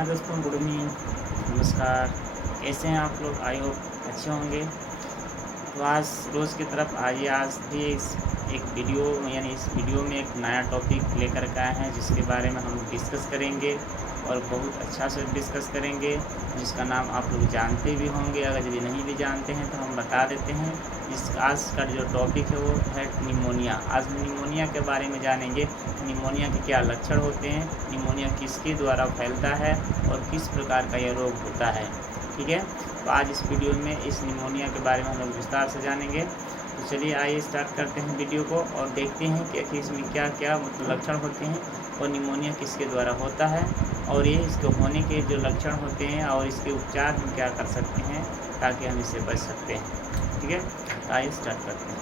हाँ दोस्तों, good evening, नमस्कार। कैसे हैं आप लोग? आई होप अच्छे होंगे। तो आज रोज़ की तरफ आइए, आज भी एक वीडियो इस वीडियो में एक नया टॉपिक लेकर के आए हैं, जिसके बारे में हम लोग डिस्कस करेंगे और बहुत अच्छा से डिस्कस करेंगे, जिसका नाम आप लोग जानते भी होंगे। अगर यदि नहीं भी जानते हैं तो हम बता देते हैं। आज का जो टॉपिक है वो है निमोनिया। आज निमोनिया के बारे में जानेंगे। निमोनिया के क्या लक्षण होते हैं, निमोनिया किसके द्वारा फैलता है और किस प्रकार का यह रोग होता है। ठीक है, तो आज इस वीडियो में इस निमोनिया के बारे में हम लोग विस्तार से जानेंगे। तो चलिए आइए स्टार्ट करते हैं वीडियो को और देखते हैं कि इसमें क्या क्या मतलब लक्षण होते हैं और निमोनिया किसके द्वारा होता है और ये इसके होने के जो लक्षण होते हैं और इसके उपचार हम क्या कर सकते हैं ताकि हम इससे बच सकते हैं। ठीक है, तो आइए स्टार्ट करते हैं।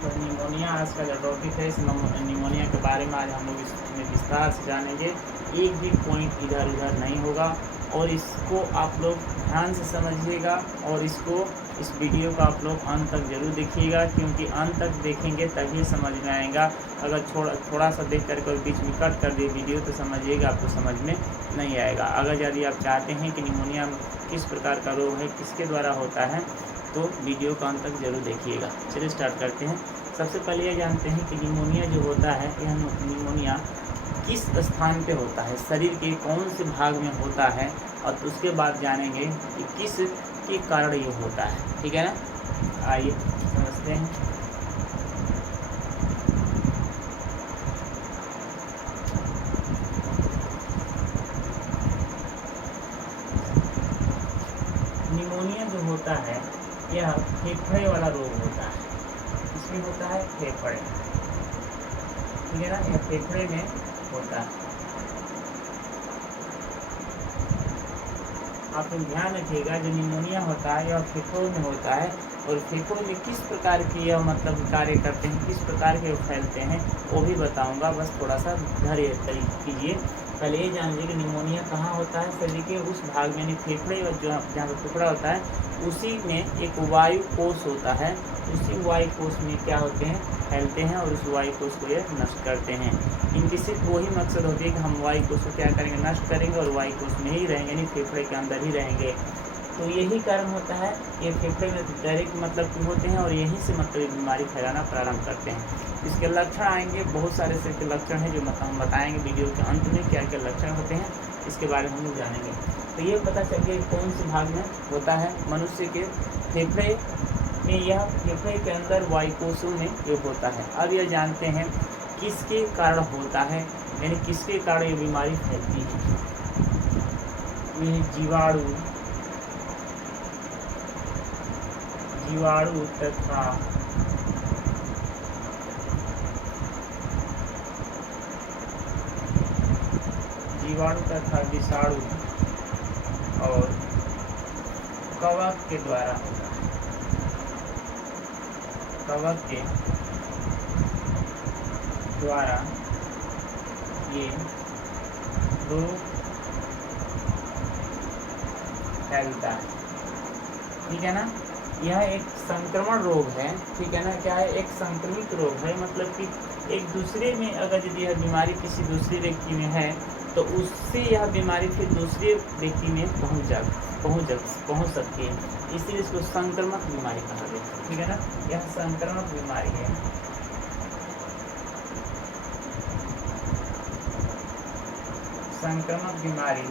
तो निमोनिया आज का जो टॉपिक है, इस निमोनिया के बारे में आज हम लोग इसमें विस्तार से जानेंगे। एक भी पॉइंट इधर उधर नहीं होगा और इसको आप लोग ध्यान से समझिएगा और इस वीडियो को आप लोग अंत तक जरूर देखिएगा, क्योंकि अंत तक देखेंगे तभी समझ में आएगा। अगर थोड़ा सा देख करके और बीच में कट कर दिए वीडियो तो समझिएगा आपको समझ में नहीं आएगा। अगर यदि आप चाहते हैं कि निमोनिया किस प्रकार का रोग है, किसके द्वारा होता है, तो वीडियो को अंत तक जरूर देखिएगा। चलिए स्टार्ट करते हैं। सबसे पहले ये जानते हैं कि निमोनिया जो होता है, यह निमोनिया किस स्थान पे होता है, शरीर के कौन से भाग में होता है, और उसके बाद जानेंगे कि किस के कारण ये होता है। ठीक है ना, आइए समझते हैं। निमोनिया जो होता है यह फेफड़े वाला रोग होता है। इसमें होता है फेफड़े, ठीक है ना, यह फेफड़े में होता है। आप लोग ध्यान रखिएगा, जो निमोनिया होता है यह फेफड़ों में होता है और फेफड़ों में किस प्रकार की यह मतलब कार्य करते हैं, किस प्रकार के फैलते हैं वो भी बताऊंगा। बस थोड़ा सा धैर्य कीजिए। पहले ये जान लीजिए कि निमोनिया कहाँ होता है। शरीर के उस भाग में, यानी फेफड़े जो जहाँ पर फेफड़ा होता है उसी में एक वायु कोष होता है। उसी वायु कोष में क्या होते हैं, फैलते हैं और उस वायु कोष को ये नष्ट करते हैं। इनकी सिर्फ वही मकसद होती है कि हम वायु कोष को क्या करेंगे, नष्ट करेंगे और वायु कोष में ही रहेंगे, यानी फेफड़े के अंदर ही रहेंगे। तो यही कारण होता है, ये फेफड़े में डायरेक्ट मतलब होते हैं और यहीं से मतलब बीमारी फैलाना प्रारंभ करते हैं। इसके लक्षण आएंगे, बहुत सारे से लक्षण हैं जो हम बताएंगे वीडियो के अंत में क्या क्या लक्षण होते हैं, इसके बारे में हम लोग जानेंगे। तो ये पता चल गया कौन से भाग में होता है, मनुष्य के फेफड़े में। यह फेफड़े के अंदर वायु कोषों में ये होता है। अब यह जानते हैं किसके कारण होता है, यानी किसके कारण ये बीमारी फैलती है। ये जीवाणु तथा विषाणु और कवक के द्वारा होता है। कवक के द्वारा ये रोग फैलता है। ठीक है ना, यह एक संक्रमण रोग है। ठीक है ना, क्या है, एक संक्रमित रोग है। मतलब कि एक दूसरे में अगर यदि यह बीमारी किसी दूसरे व्यक्ति में है तो उससे यह बीमारी फिर दूसरे व्यक्ति में पहुंच सकती है। इसीलिए इसको संक्रामक बीमारी कहा गया है। ठीक है ना, यह संक्रामक बीमारी है। संक्रामक बीमारी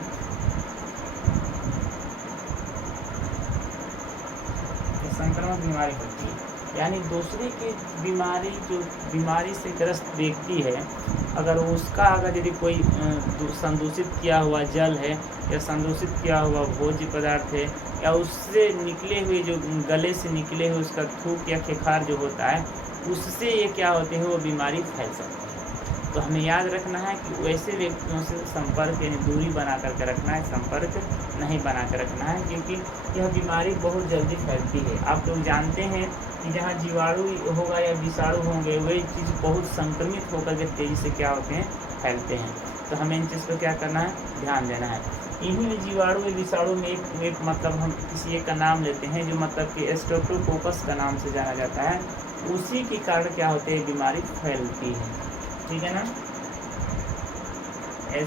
संक्रामक बीमारी होती है, यानी दूसरे की बीमारी, जो बीमारी से ग्रस्त व्यक्ति है, अगर उसका यदि कोई संदूषित किया हुआ जल है या संदूषित किया हुआ भोज्य पदार्थ है या उससे निकले हुए जो गले से निकले हुए उसका थूक या खेखार जो होता है, उससे ये क्या होते हैं, वो बीमारी फैल सकती है। तो हमें याद रखना है कि वैसे व्यक्तियों से संपर्क यानी दूरी बना करके रखना है, संपर्क नहीं बना कर रखना है, क्योंकि यह बीमारी बहुत जल्दी फैलती है। आप लोग जानते हैं कि जहाँ जीवाणु होगा या विषाणु होंगे वही चीज़ बहुत संक्रमित होकर के तेज़ी से क्या होते हैं, फैलते हैं। तो हमें इन चीज़ पर क्या करना है, ध्यान देना है। इन्हीं जीवाणु में विषाणु में एक मतलब हम किसी एक का नाम लेते हैं जो मतलब कि स्ट्रेप्टोकोकस का नाम से जाना जाता है। उसी के कारण क्या होते हैं, बीमारी फैलती है। ठीक है ना,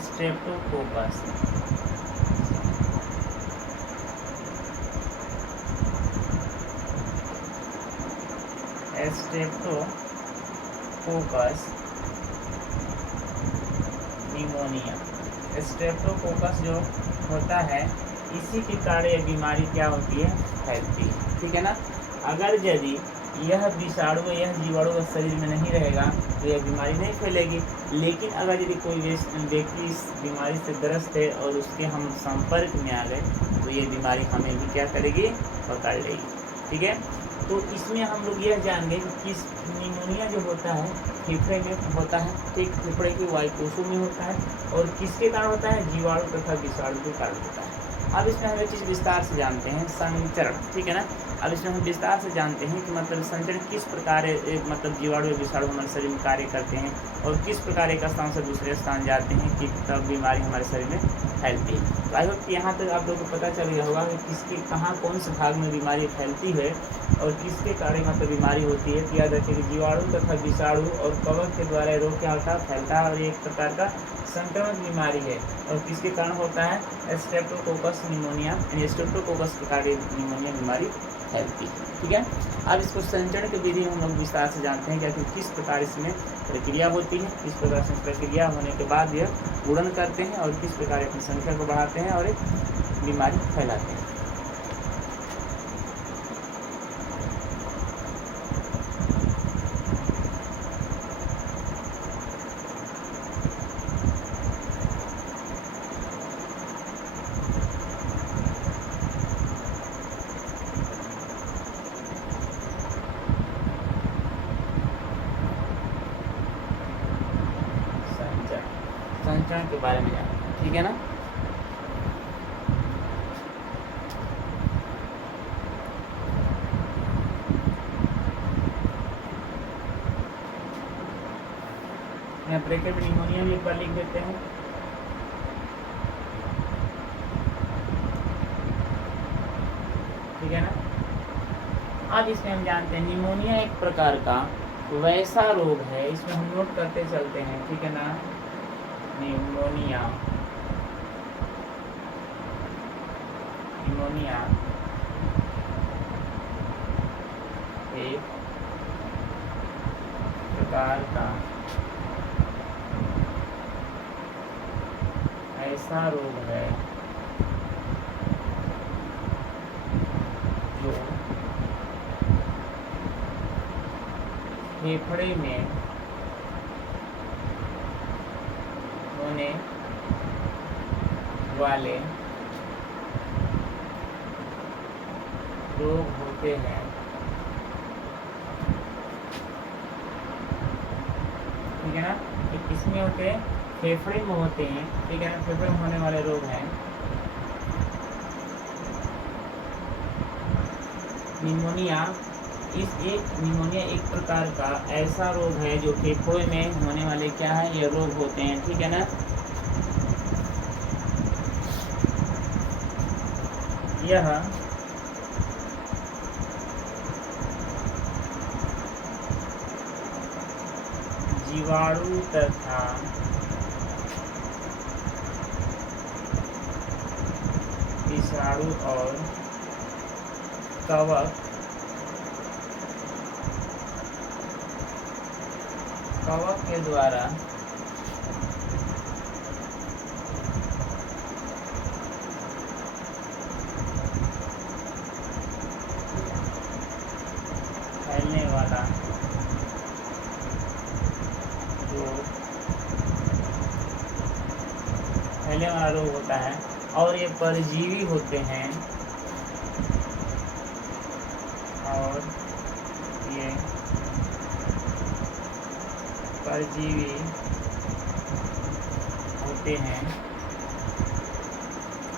स्ट्रेप्टोकोकस। Streptococcus pneumonia. स्ट्रेप्टोकोकस जो होता है इसी के कारण यह बीमारी क्या होती है, फैलती है। ठीक है ना, अगर यदि यह विषाणु यह जीवाणु शरीर में नहीं रहेगा तो यह बीमारी नहीं फैलेगी। लेकिन अगर यदि कोई व्यक्ति इस बीमारी से ग्रस्त है और उसके हम संपर्क में आ गए तो ये बीमारी हमें भी क्या करेगी, पकड़ लेगी। ठीक है, तो इसमें हम लोग यह जानेंगे कि किस निमोनिया जो होता है फेफड़े में होता है, ठीक, फेफड़े के वायुकोशों में होता है, और किसके कारण होता है, जीवाणु तथा विषाणु के कारण होता है। अब इसमें हम एक चीज़ विस्तार से जानते हैं, संचरण। ठीक है ना, अब इसमें हम विस्तार से जानते हैं कि मतलब संचरण किस प्रकार मतलब जीवाणु या विषाणु हमारे शरीर में कार्य करते हैं और किस प्रकार एक स्थान से दूसरे स्थान जाते हैं कि तब बीमारी हमारे शरीर में फैलती है। तो आई होप कि यहाँ तक आप लोगों को पता चल गया होगा कि किसके कहाँ कौन से भाग में बीमारी फैलती है और किसके कारण मतलब बीमारी होती है। याद रखिए कि जीवाणु तथा विषाणु और कवक के द्वारा रोग क्या होता है, फैलता है, और एक प्रकार का संक्रमण बीमारी है। और किसके कारण होता है, स्ट्रेप्टोकोकस निमोनिया, यानी स्ट्रेप्टोकोकस के कारण निमोनिया बीमारी फैलती है। ठीक है, अब इसको संचरण की विधि हम लोग विस्तार से जानते हैं कि आखिर किस प्रकार इसमें प्रक्रिया होती है, किस प्रकार से प्रक्रिया होने के बाद यह गुणन करते हैं और किस प्रकार अपनी संख्या को बढ़ाते हैं और एक बीमारी फैलाते हैं। संचरण के बारे में जानते हैं। ठीक है ना, यहाँ ब्रैकेट में निमोनिया भी एक बार लिख देते हैं। ठीक है ना, अब इसमें हम जानते हैं निमोनिया एक प्रकार का वैसा रोग है, इसमें हम नोट करते चलते हैं। ठीक है ना, निमोनिया एक प्रकार का ऐसा रोग है जो फेफड़े में होने वाले रोग होते हैं। ठीक है ना, ये किसमें होते हैं, फेफड़े में होते हैं। ठीक है ना, फेफड़े में होने वाले रोग हैं। निमोनिया निमोनिया एक प्रकार का ऐसा रोग है जो फेफड़े में होने वाले क्या है, ये रोग होते हैं। ठीक है ना, यह जीवाणु तथा विषाणु और कवक के द्वारा फैलने वाला रोग होता है, और ये परजीवी होते हैं, और ये परजीवी होते हैं।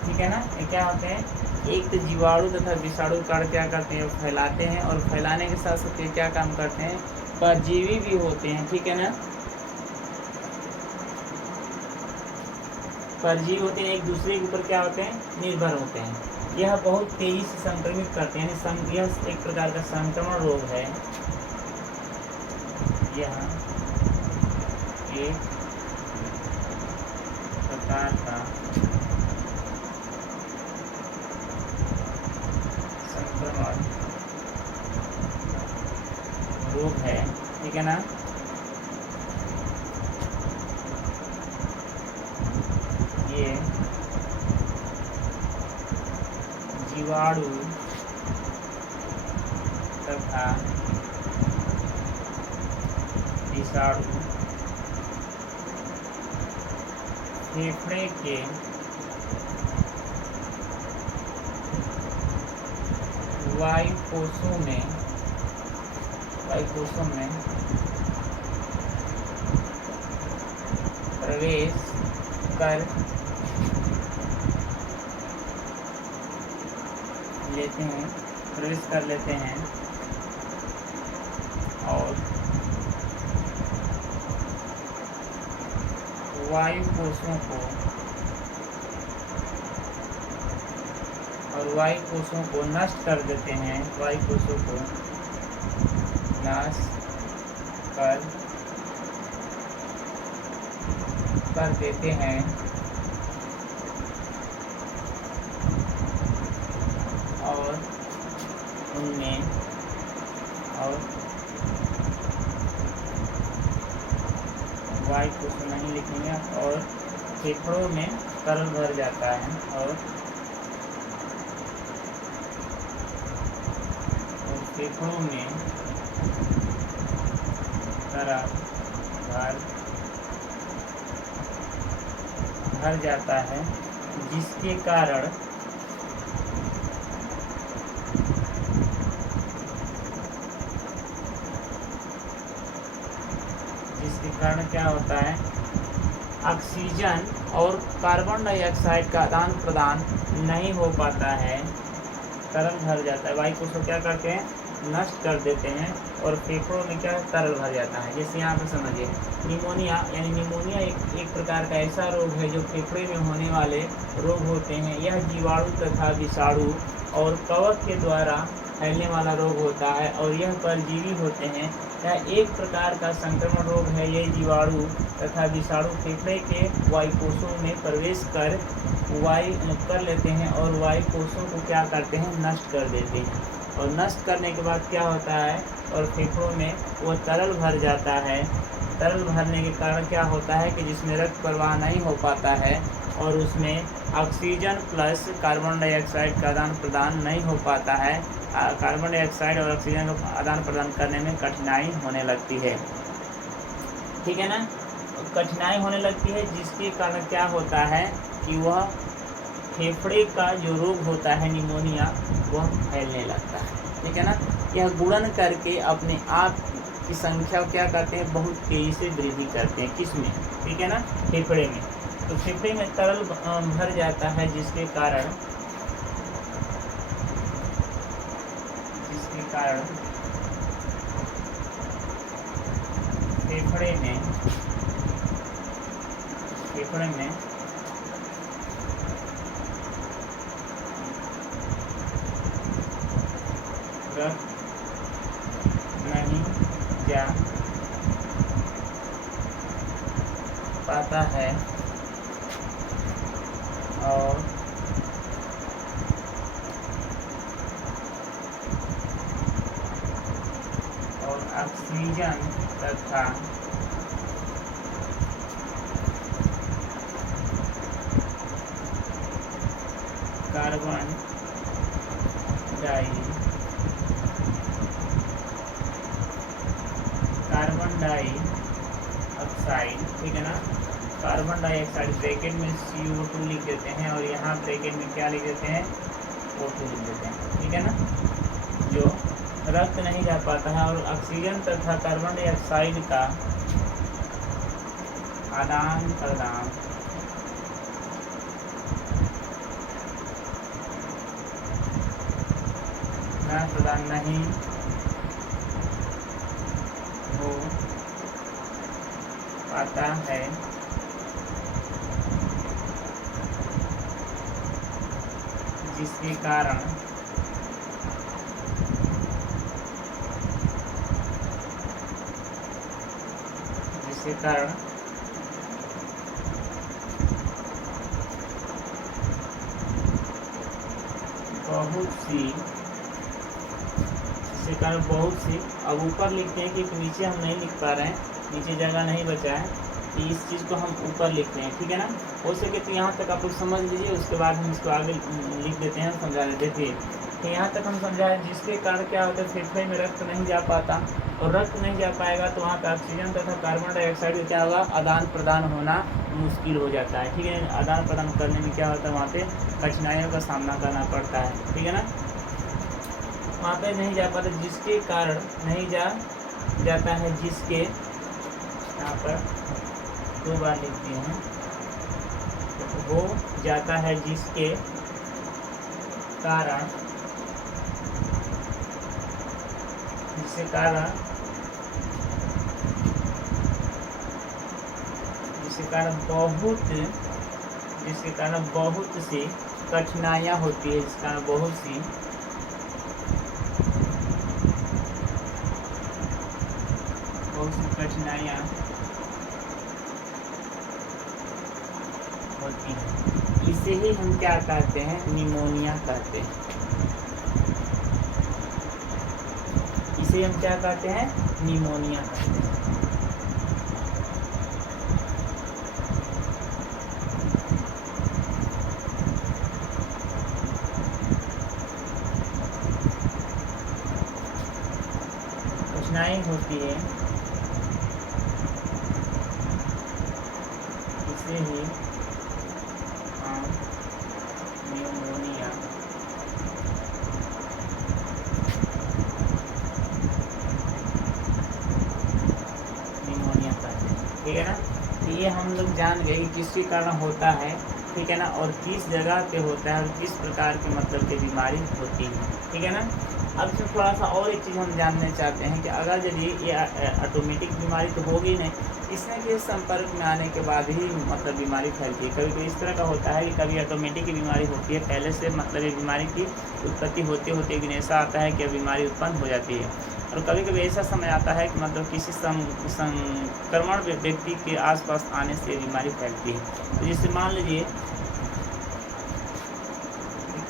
ठीक है ना, ये क्या होते हैं, एक तो जीवाणु तथा विषाणु कारण क्या करते हैं, फैलाते हैं, और फैलाने के साथ साथ ये क्या काम करते हैं, परजीवी भी होते हैं। ठीक है ना, परजीवी होते हैं एक दूसरे के ऊपर क्या होते हैं, निर्भर होते हैं। यह बहुत तेजी से संक्रमित करते हैं, यानी यह एक प्रकार का संक्रमण रोग है। यह एक प्रकार का संक्रमण रोग है, ठीक है ना। ये जीवाणु तथा विषाणु फेफड़े के वायु कोषों में प्रवेश कर लेते हैं और वायु कोषों को नष्ट कर देते हैं, वायु कोषों को नष्ट कर देते हैं और उनमें वायु कोष नहीं लिखेंगे और फेफड़ों में तरल भर जाता है और फेफड़ों में तरल भर जाता है, जिसके कारण क्या होता है, ऑक्सीजन और कार्बन डाइऑक्साइड का आदान प्रदान नहीं हो पाता है, तरल भर जाता है। वायु कोष को क्या करते हैं, नष्ट कर देते हैं और फेफड़ों में क्या तरल भर जाता है। जैसे यहाँ पे समझिए निमोनिया, यानी निमोनिया एक प्रकार का ऐसा रोग है जो फेफड़े में होने वाले रोग होते हैं। यह जीवाणु तथा विषाणु और कवक के द्वारा फैलने वाला रोग होता है और यह परजीवी होते हैं। यह एक प्रकार का संक्रमण रोग है। ये जीवाणु तथा विषाणु फेफड़े के वायु कोषों में प्रवेश कर लेते हैं और वायु कोषों को क्या करते हैं, नष्ट कर देते हैं। और नष्ट करने के बाद क्या होता है, और फेफड़ों में वो तरल भर जाता है। तरल भरने के कारण क्या होता है कि जिसमें रक्त प्रवाह नहीं हो पाता है और उसमें ऑक्सीजन प्लस कार्बन डाइऑक्साइड का आदान प्रदान नहीं हो पाता है। कार्बन डाइऑक्साइड और ऑक्सीजन का आदान प्रदान करने में कठिनाई होने लगती है, ठीक है ना। कठिनाई होने लगती है जिसके कारण क्या होता है कि वह फेफड़े का जो रोग होता है निमोनिया, वह फैलने लगता है, ठीक है ना। यह गुणन करके अपने आप की संख्या क्या करते हैं, बहुत तेजी से वृद्धि करते हैं। किसमें, ठीक है ना, फेफड़े में। तो फेफड़े में तरल भर जाता है जिसके कारण फेफड़े में रक्त नहीं जा पाता है और ऑक्सीजन तथा कार्बन डाइऑक्साइड, ठीक है ना। कार्बन डाइऑक्साइड ब्रैकेट में CO2 लिख देते हैं और यहाँ ब्रैकेट में क्या लिख देते हैं, O2 लिख देते हैं, ठीक है ना। जो रक्त नहीं जा पाता है और ऑक्सीजन तथा कार्बन डाइऑक्साइड का आदान प्रदान नहीं हो पाता है जिसके कारण बहुत सी अब ऊपर लिखते हैं क्योंकि नीचे हम नहीं लिख पा रहे हैं, नीचे जगह नहीं बचा है, तो इस चीज़ को हम ऊपर लिखते हैं, ठीक है ना। हो सके तो यहाँ तक आप लोग समझ लीजिए, उसके बाद हम इसको आगे लिख देते हैं, समझा देते हैं। तो यहाँ तक हम समझाएं, जिसके कारण क्या होता है, फेफड़े में रक्त नहीं जा पाता, और रक्त नहीं जा पाएगा तो वहाँ पर ऑक्सीजन तथा कार्बन डाइऑक्साइड का क्या होगा, आदान प्रदान होना मुश्किल हो जाता है, ठीक है। आदान प्रदान करने में क्या होता है, वहाँ पे कठिनाइयों का सामना करना पड़ता है, ठीक है ना। वहाँ पे नहीं जा पाता, जिसके कारण नहीं जाता है, जिसके, यहाँ पर 2 बार लिख दिए हैं, हो जाता है, जिसके कारण बहुत सी कठिनाइयाँ होती है, जिस कारण बहुत सी कठिनाइयाँ होती हैं। इसे ही हम क्या कहते हैं, निमोनिया कहते हैं। इसे हम क्या कहते हैं, निमोनिया कहते हैं। कठिनाई होती है, इसे ही हम निमोनिया कहते हैं, ठीक है ना। तो ये हम लोग जान गए कि किसके कारण होता है, ठीक है ना, और किस जगह पे होता है और किस प्रकार के मतलब की बीमारी होती है, ठीक है ना। अब इसमें थोड़ा सा और एक चीज़ हम जानना चाहते हैं कि अगर यदि ये ऑटोमेटिक बीमारी तो होगी नहीं, इसमें के संपर्क में आने के बाद ही मतलब बीमारी फैलती है। कभी कभी इस तरह का होता है कि कभी ऑटोमेटिक की बीमारी होती है, पहले से मतलब ये बीमारी की उत्पत्ति होते होते एक दिन ऐसा आता है कि बीमारी उत्पन्न हो जाती है, और कभी कभी ऐसा समय आता है कि मतलब किसी संक्रमण व्यक्ति के आसपास आने से बीमारी फैलती है। तो जैसे मान लीजिए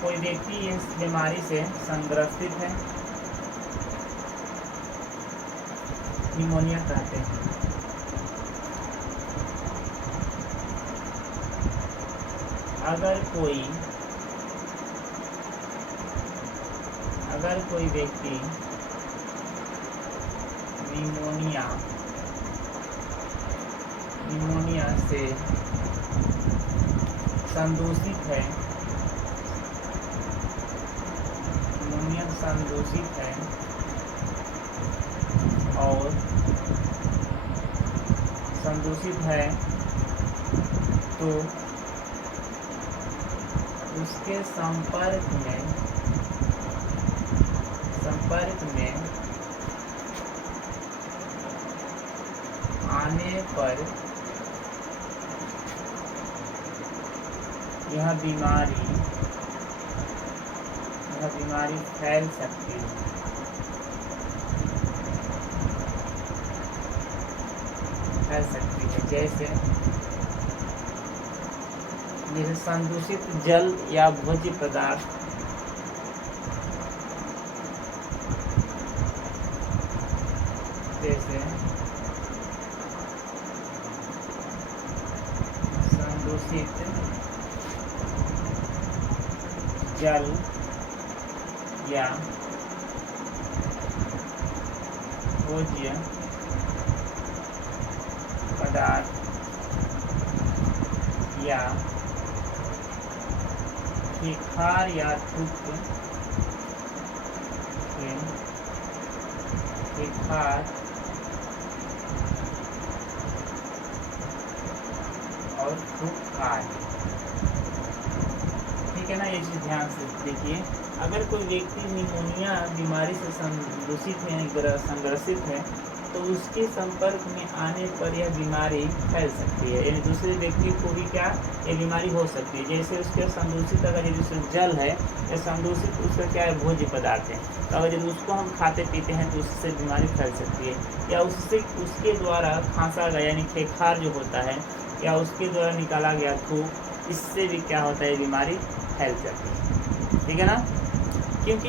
कोई व्यक्ति इस बीमारी से संग्रसित है, निमोनिया कहते हैं। अगर कोई व्यक्ति निमोनिया से संदूषित है, और संदूषित है तो उसके संपर्क में आने पर यह बीमारी फैल सकती है। जैसे संदूषित जल या भोज्य पदार्थ, जैसे संदूषित जल या भोज्य पदार्थ या बुखार या थूक और थूक, ठीक है ना। ये चीज़ ध्यान से देखिए, अगर कोई व्यक्ति निमोनिया बीमारी से संग्रसित है तो उसके संपर्क में आने पर यह बीमारी फैल सकती है, यानी दूसरे व्यक्ति को भी क्या ये बीमारी हो सकती है। जैसे उसके संदूषित अगर यदि जल है या संदूषित उसका क्या है भोज्य पदार्थ है, तो अगर यदि उसको हम खाते पीते हैं तो उससे बीमारी फैल सकती है। या उससे उसके द्वारा खांसा गया यानी खेखार जो होता है या उसके द्वारा निकाला गया थूक, इससे भी क्या होता है बीमारी फैल जाती है। ठीक है ना, क्योंकि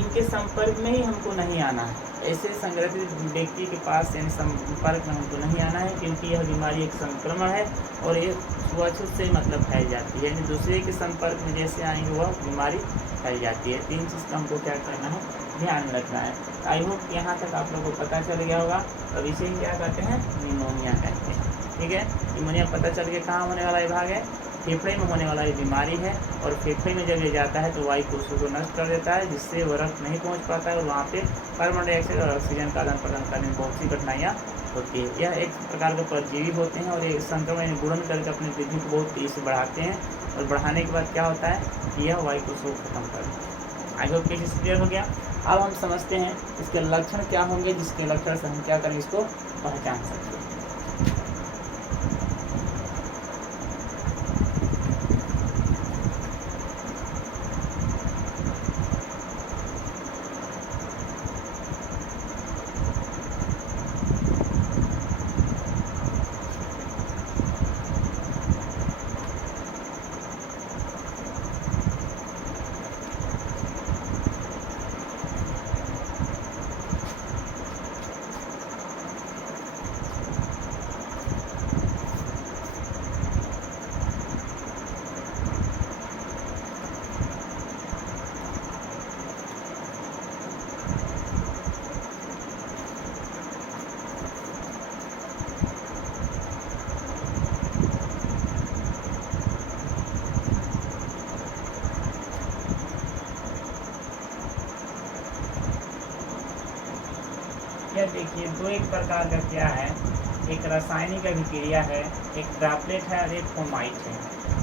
इनके संपर्क में ही हमको नहीं आना है, ऐसे संक्रमित व्यक्ति के पास यानी संपर्क में हमको नहीं आना है, क्योंकि यह बीमारी एक संक्रमण है और ये छुआछूत से मतलब फैल जाती है, यानी दूसरे के संपर्क में जैसे आएंगे वह बीमारी फैल जाती है। 3 चीज़ का हमको क्या करना है, ध्यान रखना है। आई होप यहाँ तक आप लोगों को पता चल गया होगा। अब इसे क्या कहते हैं, निमोनिया कहते हैं। ठीक है, निमोनिया पता चल गया कहाँ होने वाला विभाग है, फेफड़े में होने वाला ये बीमारी है। और फेफड़े में जब ये जाता है तो वायु कोषों को नष्ट कर देता है, जिससे वो रक्त नहीं पहुंच पाता है और वहाँ पे कार्बन डाइऑक्साइड और ऑक्सीजन का आदान प्रदान करने में बहुत सी कठिनाइयाँ होती है। यह एक प्रकार के परजीवी होते हैं और ये संक्रमण गुणन करके अपनी वृद्धि को बहुत तेजी से बढ़ाते हैं, और बढ़ाने के बाद क्या होता है कि यह वायु कोषों को खत्म कर देता है। आई होप केस क्लियर हो गया। अब हम समझते हैं इसके लक्षण क्या होंगे, जिसके लक्षण से हम क्या करें, इसको पहचान सकते हैं। देखिए दो एक प्रकार का क्या है, एक रासायनिक अभिक्रिया है, एक ड्रॉपलेट है और एक फोमाइट है।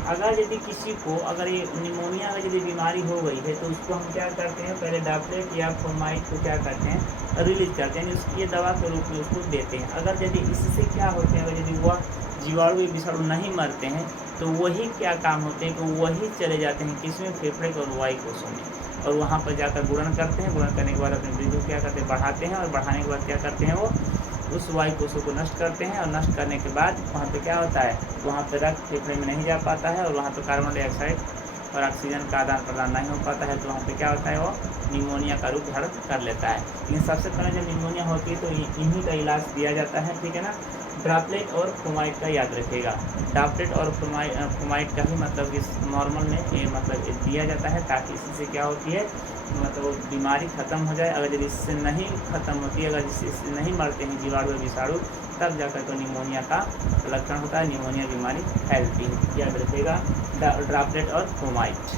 अगर यदि किसी को अगर ये निमोनिया में यदि बीमारी हो गई है तो उसको हम क्या करते हैं, पहले ड्रॉपलेट या फोमाइट को क्या करते हैं, रिलीज करते हैं, उसकी ये दवा के रूप में उसको देते हैं। अगर यदि इससे क्या होते हैं, अगर यदि वह जीवाणु विषाणु नहीं मरते हैं तो वही क्या काम होते हैं कि वही चले जाते हैं किसमें, फेफड़े और वायु कोषों में, और वहाँ पर जाकर गुणन करते हैं। गुणन करने के बाद अपनी वृद्धि क्या करते हैं, बढ़ाते हैं, और बढ़ाने के बाद क्या करते हैं, वो उस वायु कोषों को नष्ट करते हैं। और नष्ट करने के बाद वहाँ पे क्या होता है, वहाँ पे रक्त फेफड़े में नहीं जा पाता है और वहाँ पे कार्बन डाइऑक्साइड और ऑक्सीजन का आदान प्रदान नहीं हो पाता है, तो वहाँ पे क्या होता है, वो निमोनिया का रूप धारण कर लेता है। लेकिन सबसे पहले जब निमोनिया होती है तो इन्हीं का इलाज दिया जाता है। ठीक है ना, ड्रॉपलेट और फोमाइट का याद रखिएगा। ड्रॉपलेट और फोमाइट का ही मतलब इस नॉर्मल में ये मतलब दिया जाता है, ताकि इससे क्या होती है, मतलब बीमारी खत्म हो जाए। अगर इससे नहीं खत्म होती है, अगर इससे नहीं मरते हैं जीवाणु या विषाणु, तब जाकर तो निमोनिया का लक्षण होता है, निमोनिया बीमारी फैलती है। याद रखिएगा ड्रॉपलेट और फोमाइट।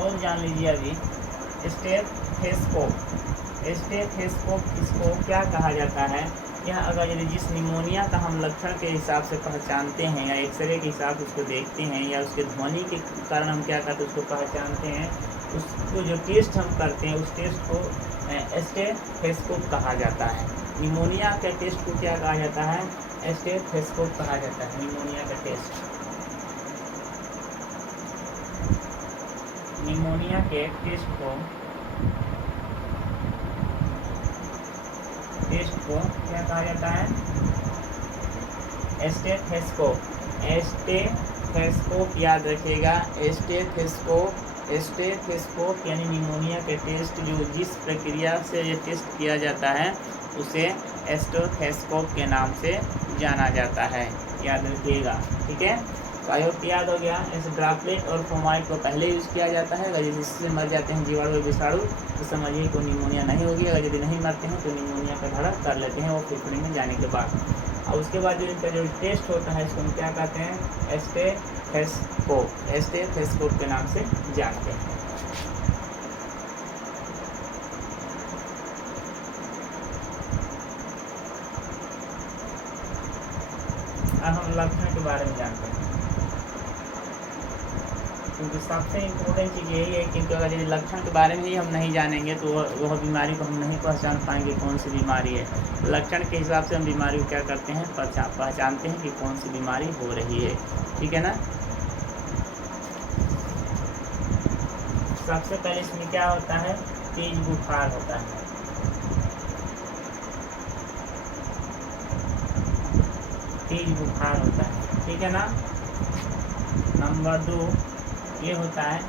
और जान लीजिए अभी स्टेथोस्कोप। स्टेथोस्कोप इसको क्या कहा जाता है, यह अगर यदि जिस निमोनिया का हम लक्षण के हिसाब से पहचानते हैं या एक्सरे के हिसाब से उसको देखते हैं या उसके ध्वनि के कारण हम क्या करते हैं उसको पहचानते हैं, उसको जो टेस्ट हम करते हैं उस टेस्ट को स्टेथोस्कोप कहा जाता है। निमोनिया के टेस्ट को क्या कहा जाता है, स्टेथोस्कोप कहा जाता है। निमोनिया का टेस्ट, निमोनिया के टेस्ट को क्या कहा जाता है, स्टेथोस्कोप। स्टेथोस्कोप याद रखिएगा, स्टेथोस्कोप यानी निमोनिया के टेस्ट जो जिस प्रक्रिया से ये टेस्ट किया जाता है उसे स्टेथोस्कोप के नाम से जाना जाता है। याद रखिएगा, ठीक है। तो आई होप याद हो गया। ऐसे ड्रॉपलेट और फोमाइट को पहले यूज़ किया जाता है। अगर जिससे मर जाते हैं जीवाणु और विषाणु तो समझिए को निमोनिया नहीं होगी। अगर यदि नहीं मरते हैं तो निमोनिया का धारण कर लेते हैं वो फेफड़े में जाने के बाद। और उसके बाद जो इनका जो टेस्ट होता है इसको हम क्या कहते हैं, स्टेथोस्कोप के नाम से जानते हैं। अब हम लक्षण के बारे में जानते हैं, क्योंकि सबसे इम्पोर्टेंट चीज़ यही है, क्योंकि अगर यदि लक्षण के बारे में ही हम नहीं जानेंगे तो वह बीमारी को हम नहीं पहचान पाएंगे कौन सी बीमारी है। तो लक्षण के हिसाब से हम बीमारी को क्या करते हैं, पहचानते हैं कि कौन सी बीमारी हो रही है। ठीक है ना। सबसे पहले इसमें क्या होता है, तेज बुखार होता है। तेज बुखार होता है, ठीक है ना। नंबर 2 ये होता है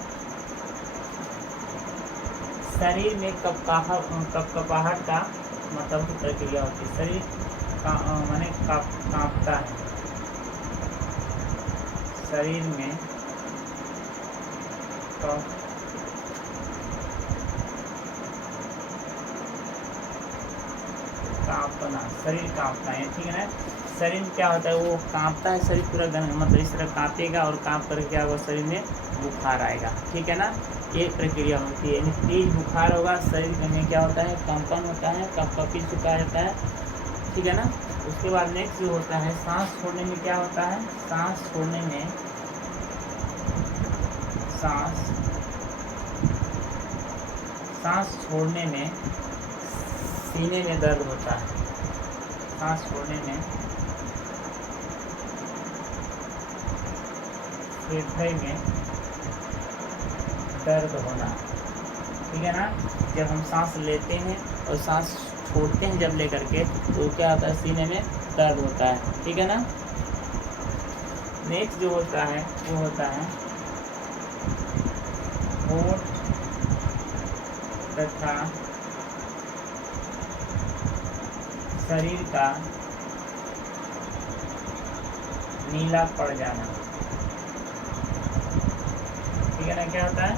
शरीर में कपकपाहट का मतलब की प्रक्रिया होती है। शरीर का माने कांपता है, शरीर में कांपना, शरीर कांपना है, ठीक है ना। शरीर क्या होता है, वो कांपता है, शरीर पूरा मतलब इस तरह कांपेगा और कांप करके क्या होगा, शरीर में बुखार आएगा। ठीक है ना, ये प्रक्रिया होती है। यानी तेज बुखार होगा, शरीर में क्या होता है, कंपन होता है, कपकपी चुका जाता है। ठीक है ना। उसके बाद नेक्स्ट जो होता है, सांस छोड़ने में क्या होता है, सांस छोड़ने में सांस छोड़ने में सीने में दर्द होता है। सांस छोड़ने में फेफड़े में दर्द होना। ठीक है ना। जब हम सांस लेते हैं और सांस छोड़ते हैं जब लेकर के, तो क्या होता है, सीने में दर्द होता है। ठीक है ना। नेक्स्ट जो होता है वो होता है होंठ तथा शरीर का नीला पड़ जाना। ठीक है ना। क्या होता है,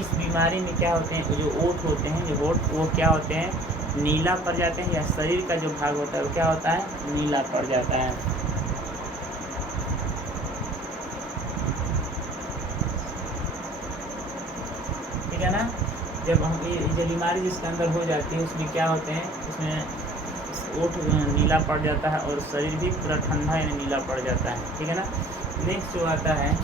इस बीमारी में क्या होते हैं, जो ओठ होते हैं, जो होठ, वो क्या होते हैं, नीला पड़ जाते हैं, या शरीर का जो भाग होता है वो क्या होता है, नीला पड़ जाता है। ठीक है ना। जब हम ये जो बीमारी जिसके अंदर हो जाती है, उसमें क्या होते हैं, उसमें ओठ नीला पड़ जाता है और शरीर भी पूरा ठंडा यानी नीला पड़ जाता है। ठीक है ना। नेक्स्ट जो आता है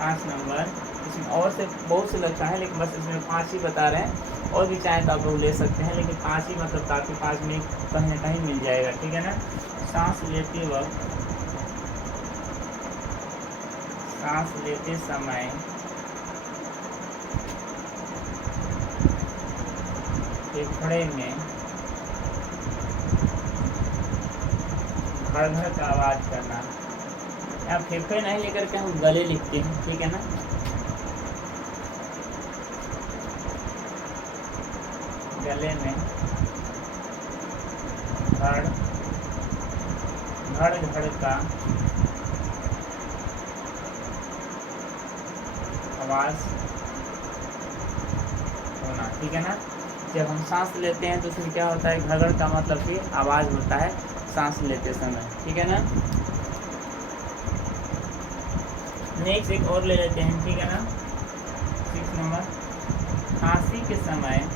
5 नंबर, इसमें और से बहुत से लक्षण है, लेकिन बस इसमें 5 ही बता रहे हैं। और भी चाहें तो आप लोग ले सकते हैं, लेकिन 5 ही मतलब काफ़ी, 5 में कहीं ना कहीं मिल जाएगा। ठीक है ना। सांस लेते वक्त, सांस लेते समय फेफड़े में घर घर का आवाज़ करना। यहाँ फेफड़े नहीं लेकर के हम गले लिखते हैं। ठीक है ना। गले में धड़ धड़ का आवाज़ होना। ठीक है ना। जब हम सांस लेते हैं तो उसमें क्या होता है, घड़ का मतलब कि आवाज़ होता है सांस लेते समय। ठीक है ना। नेक्स्ट एक और ले लेते हैं। ठीक है ना। 6 नंबर, खांसी के समय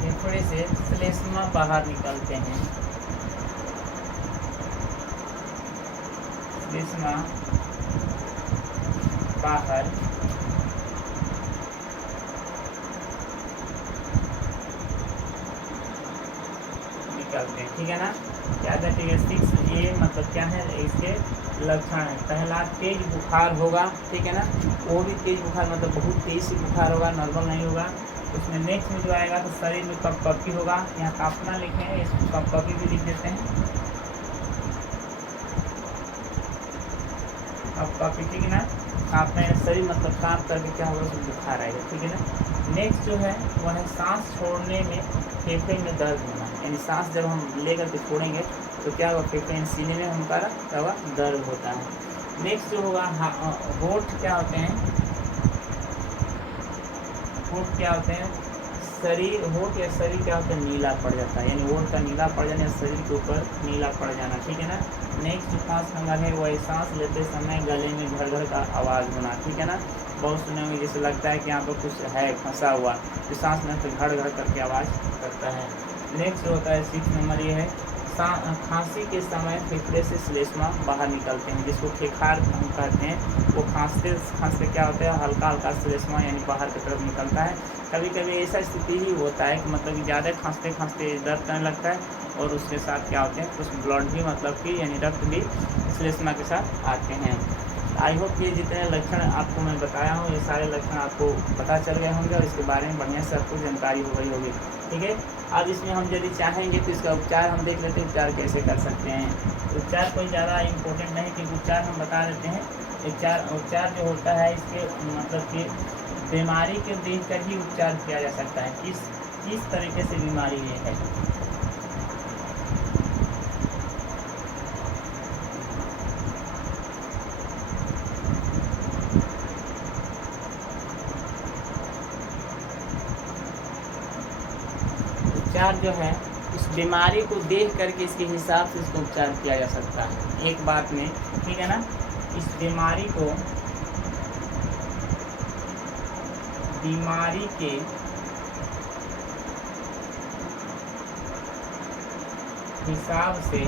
फेफड़े से श्लेष्मा बाहर निकलते हैं। श्लेष्मा बाहर निकलते हैं। ठीक है ना। क्या है, 6 ये मतलब क्या है, इसके लक्षण है। पहला, तेज बुखार होगा। ठीक है ना। वो भी तेज बुखार मतलब बहुत तेज से बुखार होगा, नॉर्मल नहीं होगा। उसमें नेक्स्ट में जो आएगा तो शरीर में कपकपी होगा। यहाँ कांपना लिखे हैं, इसको कपकपी भी लिख देते हैं, कपकपी। ठीक है ना। कांपना शरीर मतलब कांप करके क्या होगा, उसमें बुखार आएगा। ठीक है ना। नेक्स्ट जो है वह है सांस छोड़ने में फेफड़े में दर्द होना। यानी सांस जब हम लेकर के छोड़ेंगे तो क्या होगा, फेफड़े सीने में हमारा क्या होगा, दर्द होता है। नेक्स्ट जो होगा, होंठ क्या होते हैं, होंठ क्या होते हैं, शरीर होठ या शरीर क्या होता है, नीला पड़ जाता है, यानी होठ का नीला पड़ जाना, शरीर के ऊपर नीला पड़ जाना, ठीक है ना। नेक्स्ट जो 5 नंबर है वो है सांस लेते समय गले में घर घर का आवाज़ होना, ठीक है ना। बहुत सुने होंगे, जैसे लगता है कि यहाँ पर कुछ है फंसा हुआ, तो सांस लेते तो घर घर करके आवाज़ करता है। नेक्स्ट जो होता है 6 नंबर ये है खांसी के समय फेफड़े से श्लेष्मा बाहर निकलते हैं, जिसको खेखार हम कहते हैं। वो खांसते क्या होता है, हल्का हल्का श्लेष्मा यानी बाहर की तरफ निकलता है। कभी कभी ऐसा स्थिति ही होता है कि मतलब कि ज़्यादा खांसते खांसते दर्द करने लगता है और उसके साथ क्या होते हैं, कुछ ब्लड भी मतलब कि यानी रक्त भी श्लेष्मा के साथ आते हैं। आई होप ये जितने लक्षण आपको मैं बताया हूँ, ये सारे लक्षण आपको पता चल गए होंगे और इसके बारे में बढ़िया से आपको जानकारी हो गई होगी, ठीक है। अब इसमें हम यदि चाहेंगे तो इसका उपचार हम देख लेते हैं, उपचार कैसे कर सकते हैं। उपचार कोई ज़्यादा इम्पोर्टेंट नहीं, क्योंकि उपचार हम बता देते हैं। उपचार जो होता है इसके मतलब कि बीमारी के देख कर ही उपचार किया जा सकता है, किस तरीके से बीमारी है। उपचार जो है इस बीमारी को देख करके इसके हिसाब से इसको उपचार किया जा सकता है एक बात में, ठीक है ना। इस बीमारी के हिसाब से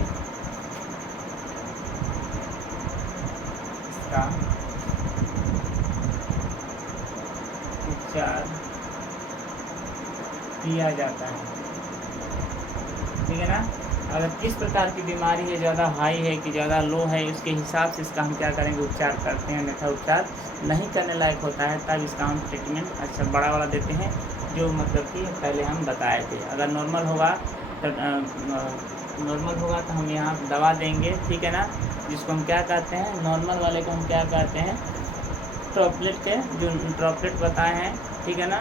इसका उपचार किया जाता है, ठीक है ना। अगर किस प्रकार की बीमारी है, ज़्यादा हाई है कि ज़्यादा लो है, उसके हिसाब से इसका हम क्या करेंगे, उपचार करते हैं। अन्यथा उपचार नहीं करने लायक होता है, तब इसका हम ट्रीटमेंट अच्छा बड़ा वाला देते हैं, जो मतलब कि पहले हम बताए थे। अगर नॉर्मल होगा तो हम यहाँ दवा देंगे, ठीक है ना, जिसको हम क्या कहते हैं, नॉर्मल वाले को हम क्या कहते हैं, ड्रॉपलेट के जो ड्रॉपलेट बताए हैं, ठीक है ना,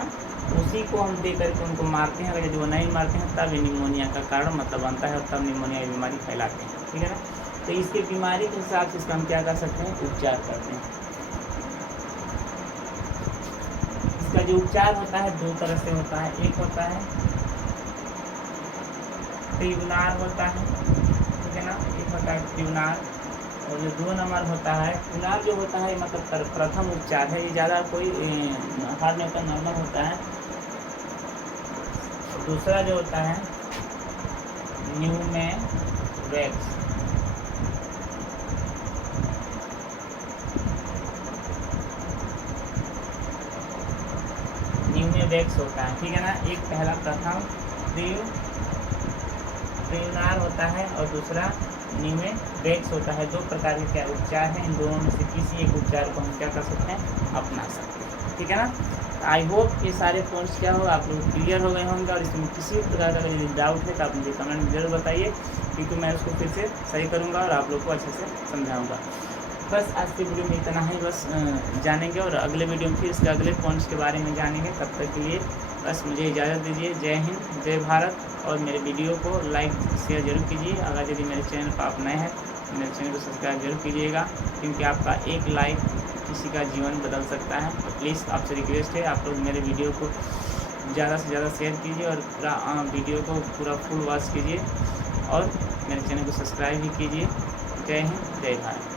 उसी को हम दे करके उनको मारते हैं। अगर यदि वो नहीं मारते हैं तब निमोनिया का कारण मतलब बनता है और तब निमोनिया की बीमारी फैलाते हैं, ठीक है ना। तो इसके बीमारी के हिसाब से इसका हम क्या कर सकते हैं, उपचार करते हैं। इसका जो उपचार होता है 2 तरह से होता है। एक होता है ट्यूबुलर होता है, ठीक है ना, एक होता है ट्यूबुलर, और जो 2 नंबर होता है ट्यूबुलर जो होता है मतलब प्रथम उपचार है। ये ज़्यादा कोई हार्ड नहीं होता, नॉर्मल होता है। दूसरा जो होता है न्यूमेवैक्स, होता है, ठीक है ना। एक पहला प्रथम ट्यूबुलर होता है और दूसरा न्यूमेवैक्स होता है। 2 प्रकार के क्या उपचार हैं, इन दोनों में से किसी एक उपचार को हम क्या कर सकते हैं, अपना सकते हैं, ठीक है ना। आई होप ये सारे पॉइंट्स क्या हो आप लोग क्लियर हो गए होंगे, और इसमें किसी प्रकार का यदि डाउट है तो आप मुझे कमेंट में जरूर बताइए, क्योंकि मैं उसको फिर से सही करूँगा और आप लोग को अच्छे से समझाऊँगा। बस आज की वीडियो में इतना ही, बस जानेंगे और अगले वीडियो में फिर इसके अगले पॉइंट्स के बारे में जानेंगे। तब तक के लिए बस मुझे इजाज़त दीजिए। जय हिंद, जय भारत। और मेरे वीडियो को लाइक शेयर जरूर कीजिए। अगर यदि मेरे चैनल पर आप नए हैं तो मेरे चैनल को सब्सक्राइब जरूर कीजिएगा, क्योंकि आपका एक लाइक किसी का जीवन बदल सकता है। तो प्लीज़ आपसे रिक्वेस्ट है, आप लोग मेरे वीडियो को ज़्यादा से ज़्यादा शेयर कीजिए और पूरा वीडियो को पूरा फुल वॉच कीजिए और मेरे चैनल को सब्सक्राइब भी कीजिए। जय हिंद, जय भारत।